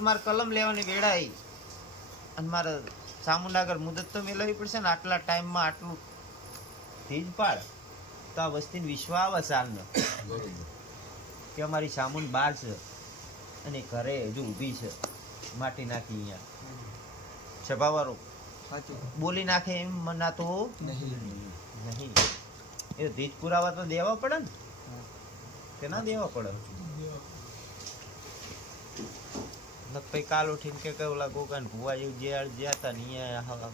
લઈ અને મારે સામુંડાગર મુદત તો મેળવવી પડશે ને આટલા ટાઈમમાં આટલું. ધીજ પાડ તો આ વસ્તીને વિશ્વ આવે સાલનો. કે અમારી સામુન બાર છે. અને ઘરે હજુ ઊભી છે. માટી નાખી અહીંયા. સભાવાળો. બોલી નાખે એમ મનાતો નહીં. એ ધીજ પુરાવા તો દેવા પડે ને? કે ના દેવા પડે? પછી કાલ ઉઠીને કે કે ઓલા ગોગાન ભુવા જેવું જે જ્યાં હતા ને અહીંયા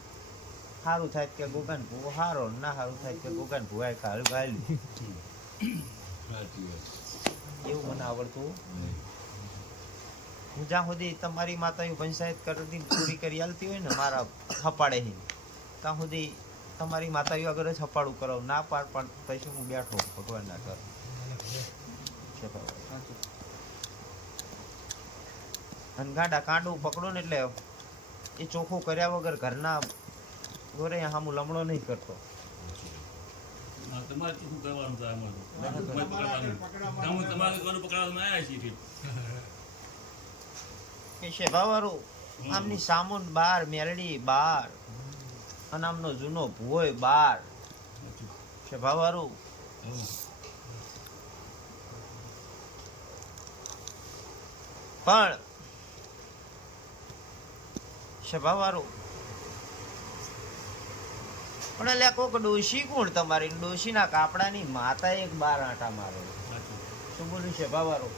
સારું થાય કે ગોગાન ભુવો હારો ના સારું થાય કે ગોગાન ભુવાએ કાળું ગાયલું. સાચી એવું મને આવડતું. હું જ્યાં સુધી તમારી માતા પંચાયત કરતી પૂરી કરી આલતી હોય ને મારા હપાડે હી ત્યાં સુધી તમારી માતાઓ આગળ જ હપાડું કરો ના પાડ પણ પછી હું બેઠો ભગવાન ના કર સાચું કાંડું પકડો ને એટલે એ ચોખ્ખું કર્યા વગર ઘરના ગોરે હામું લમણો નહીં કરતો. તમારે શું કરવાનું? તમારે પકડવાનું આવ્યા છીએ એ આમની સામુન બાર મેલડી બાર અને આમનો જૂનો ભોય બાર. છે ભાવારું. પણ સભાવાળું. પણ એટલે કોક ડોશી કોણ તમારી? ડોશીના કાપડાની માતા એક બાર આંટા મારે. શું બોલું સભાવાળું?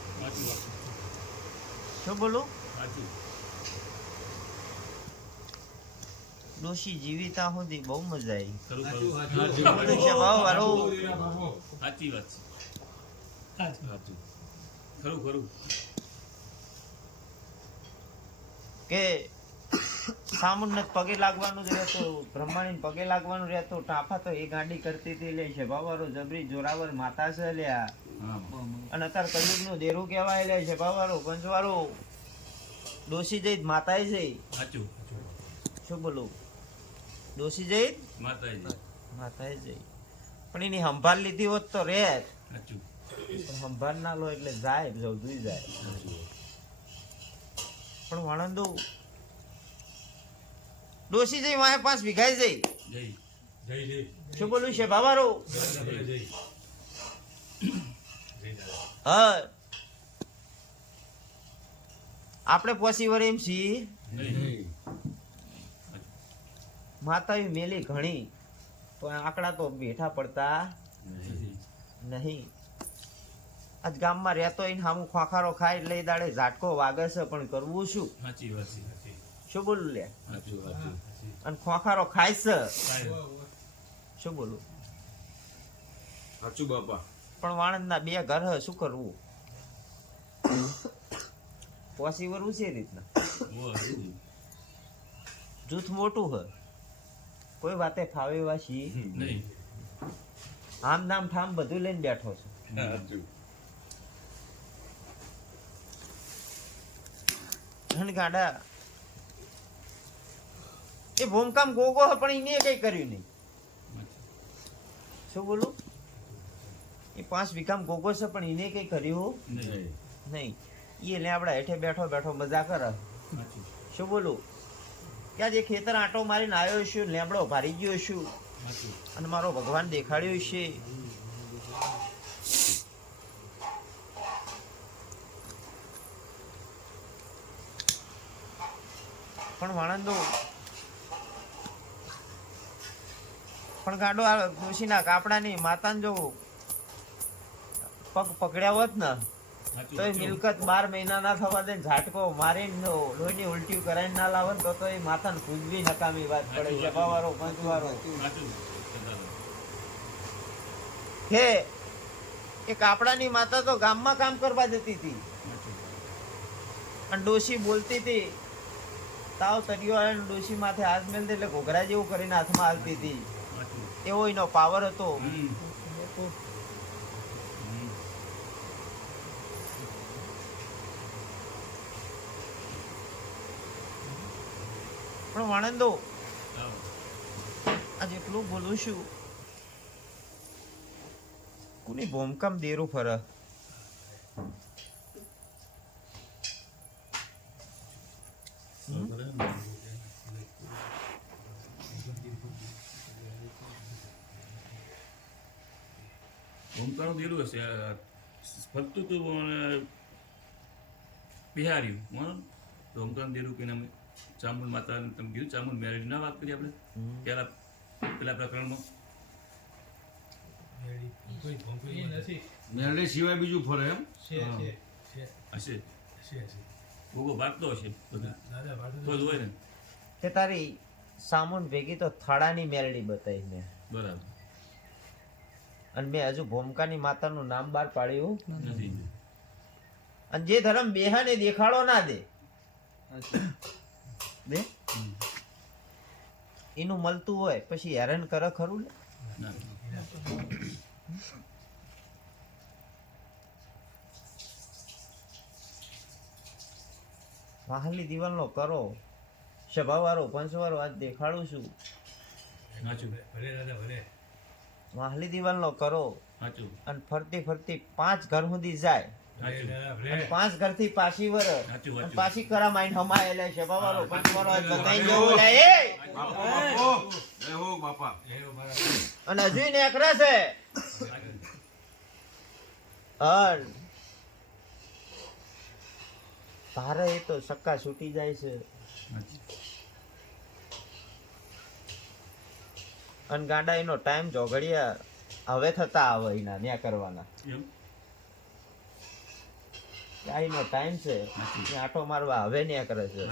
શું બોલું? ડોશી જીવિતા સુધી બહુ મજા આવી. ખરું, સાચું, ખરું. સાચું. બોલું સભાવાળું. સાચી વાત. છે. ખરું ખરું. કે સામુંડ પગે લાગવાનું જ રહેતું બ્રહ્માણી પગે લાગવાનું રહેતું. ટાફા તો એ ગાડી કરતી હતી લે છે ભાવારો જબરી જોરાવર માતા છે લ્યા અને અત્યારે કલયુગનું દેરું કહેવાય લે છે ભાવારો પંચવારો ડોસી જઈ માતાએ જઈ સાચું. શું બોલું? ડોસી જઈ માતાએ જઈ પણ એની સંભાળ લીધી હોત તો રે સાચું. પણ સંભાળ ના લો એટલે જાય જવું જાય. પણ વણંદુ ડોસી જઈ વાહે પાંચ વીઘાઈ જઈ. શું બોલું છે ભાવારો જય હા. આપણે પોસી વર એમ છીએ. નહીં. નહીં. માતા મેલી ઘણી પણ આંકડા તો બેઠા પડતા નહીં. આજ ગામમાં રહેતો હોય ને હામું ખોખારો ખાય એટલે એ દાડે ઝાટકો વાગે છે પણ કરવું શું? સાચી વાત છે. શું બોલું લે. અને ખોખારો ખાય છે શું બોલું? સાચું બાપા. પણ વાણંદના બે ઘર હે શું કરવું? પોસી વરવું છે રીતના. જૂથ મોટું હ. કોઈ વાતે ફાવે વાસી નહીં. આમ નામ ઠામ બધું લઈને બેઠો છું. ગાડા એ ભૂમકામ ગોગો હે પણ એને કઈ કર્યું નહીં. શું બોલું? એ પાંચ વિકામ ગોગો છે પણ એને કઈ કર્યું નહીં. એ એટલે આપણે હેઠે બેઠો બેઠો મજા કરે. શું બોલું? ત્યાં જે ખેતર આંટો મારીને આવ્યો છું લેમડો ભારી ગયો છું. અને મારો ભગવાન દેખાડ્યો છે. પણ વાણંદો પણ ગાડો આ ડોશીના કાપડાની માતાને જો પગ પકડ્યા હોત ને તો એ મિલકત બાર મહિના ના થવા દે ઝાટકો મારીને જો લોહીની ઉલટી કરાવીને ના લાવે તો તો એ માતાને પૂજવી નકામી વાત પડે જબાવારો પંચવારો હે એ કાપડાની માતા તો ગામમાં કામ કરવા જતી હતી. અને ડોશી બોલતી હતી તાવ તરિયો આવે ડોશી માથે હાથ મેલ એટલે ઘોઘરા જેવું કરીને હાથમાં હાલતી હતી. એવો એનો પાવર હતો. પણ વાણંદો. આ જેટલું બોલું છું કોની ભૂમકામ દેરું ફરે દેરું હશે ફરતું હતું અને બિહાર્યું બરાબર? તો ઓમકારનું દેરું કહીને અમે ચામુંડ માતા તમે કીધું ચામુંડ મેરેજ ના વાત કરી આપણે? પેલા પેલા પ્રકરણમાં? મેરડી સિવાય બીજું ફરે એમ? છે છે છે. હશે ભોગો ભાગતો હશે બધું. તો જ હોય ને. તે તારી સામુન ભેગી તો થાળાની મેરડી બતાવી મેં બરાબર. અને મેં હજુ ભૂમકાની માતાનું નામ બહાર પાડ્યું. નથી અને જે ધર્મ બેહાને દેખાડો ના દે. દે? એનું મળતું હોય પછી હેરાન કરે ખરું ને? ના. વાહલી દિવાલનો કરો. સભાવાળો પંચવાળો આજ દેખાડું છું. ભલે દાદા ભલે. વાહલી દિવાલનો કરો. અને ફરતી ફરતી પાંચ ઘર સુધી જાય. પાંચ ઘર ઘરથી પાછી વર. પાછી કરા માઇન હમાય છે. બાબા હા, પાંચ વર. બતાઈ ગયો બોલે, "એ!" બાપો બાપો. એ હો બાપા. એ મારા અને હજુ નેકરે છે સાચું. અન તારે એ તો સક્કા છૂટી જાય છે. અને ગાંડા એનો ટાઈમ જોગડિયા હવે થતા આવે એના ન્યા કરવાના. એમ? ટાઈમ છે આટો મારવા હવે ન્યા કરે છે.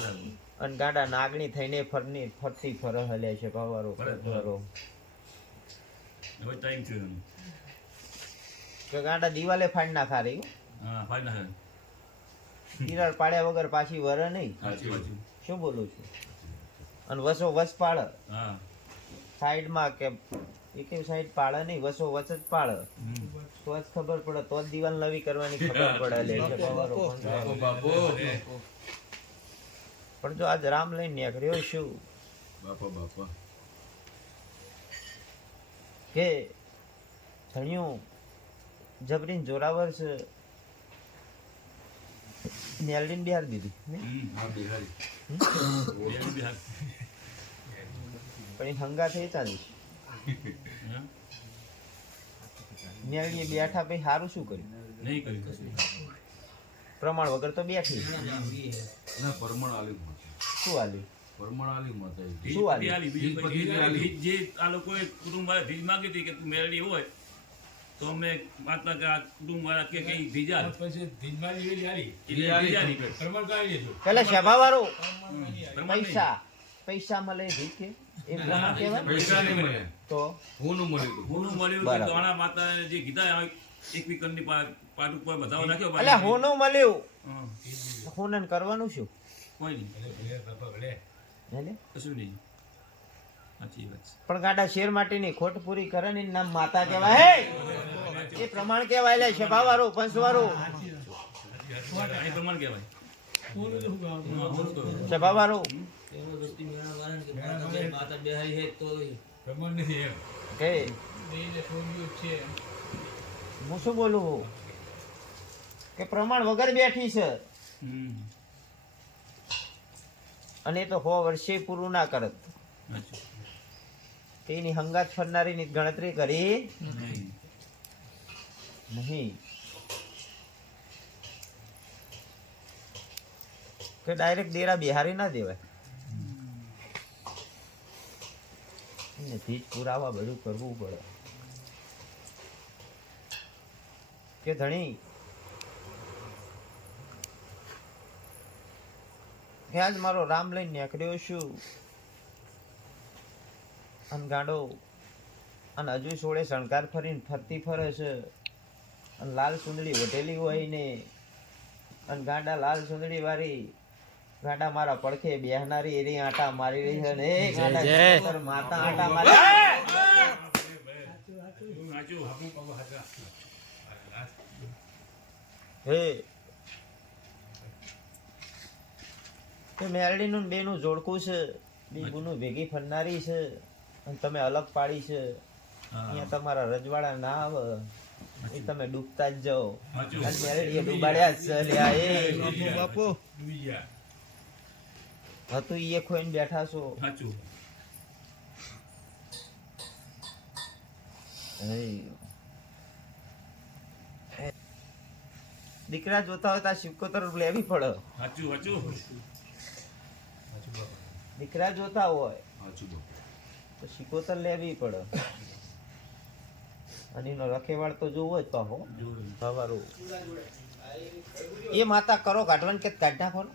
અને ગાંડા નાગણી થઈને ફરની ફરતી ફર હલે છે પવારો ફરો કે ગાંડા દિવાલે ફાડ ના ખારી તિરાડ પાડ્યા વગર પાછી વર નહીં. શું બોલું છું? અને વસો વસ પાડ. હા. સાઈડમાં કે એક સાઈડ પાડે નહીં વસો વચ જ પાડે તો જ ખબર પડે તો જ દિવાલ નવી કરવાની ખબર પડે લે પણ. જો આજ રામ લઈને નીકળ્યો શું બાપા બાપા. કે ધણ્યું જબરીન જોરાવર છે. નેલડીન બિહાર દીધી. ને? હા બિહારી. પણ એ હંગા થઈ ચાલી? નેલડીએ બેઠા ભાઈ સારું શું કર્યું નહીં કર્યું કશું. પ્રમાણ વગર તો બેઠી ના પરમણ આલી શું આલી પરમણ આલી માતા શું આલી? ભીજ. ભીજ જે આ લોકોએ કુટુંબ વાળા ભીજ માંગી હતી કે તું મેળવી હોય તો અમે માતા કે આ કુટુંબ વાળા કે કઈ ભીજા. પછી ધીજમારી એવી જારી પ્રમાણ કાઢી લેજો પેલા સભા વાળો પૈસા પૈસા મળે બરાબર. કે કરવાનું શું? કશું નહીં. છે. પણ ગાડા શેર માટેની ખોટ પૂરી કરે ને નામ માતા કહેવાય. હે! એ પ્રમાણ કહેવાય લે સભાવાળો પંચવાળો. અહીં પ્રમાણ કહેવાય. એમ કે? હું શું બોલું? કે પ્રમાણ વગર બેઠી છે. અને તો હો વર્ષે પૂરું ના કરત. તેની હંગાત ફરનારીની ગણતરી કરી નહીં. કે ડાયરેક્ટ ડેરા બિહારી ના દેવાય. ભીજ પુરાવા બધું કરવું પડે. કે ધણી આજ મારો રામ લઈને નીકળ્યો છું. અને ગાડો, અને હજુ સોળે શણગાર ફરીને ફરતી ફરે છે. અને લાલ સુંદડી વટેલી હોય ને. અને ગાંડા લાલ સુંદડી વાળી ગાંડા મારા પડખે બેહનારી એરી આટા મારી રહી છે ને. એ ગાંડા ખરેખર માતા આટા મારી. હે. તે મેરડીનું બેનું જોડકું છે. બીજું ભેગી ફરનારી છે. અને તમે અલગ પાડી છે. અહીંયા તમારા રજવાડા ના આવે. એ તમે ડૂબતા જ જાઓ. મેરડીએ ડૂબાડ્યા જ છે. બાપુ એ. ડૂબી ગયા. હતું એ ખોઈને બેઠા છો. સાચું. દીકરા જોતા હોય તો આ શિવકોતર લેવી પડે. સાચું સાચું દીકરા જોતા હોય તો શિકોતર લેવી પડે. અને એનો રખેવાળ તો જોવો જ હો સવારું એ માતા કરો કાઢવાનું કે કાઢ નાખો ને.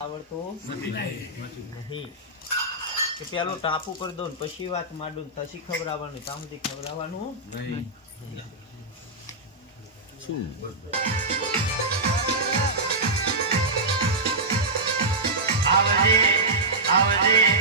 આવડતું નહીં કે પેલો ટાપુ કરી દો ને પછી વાત માંડું ને પછી ખવડાવવાનું ત્યાં સુધી ખવડાવવાનું નહીં. શું? આવજે આવજે.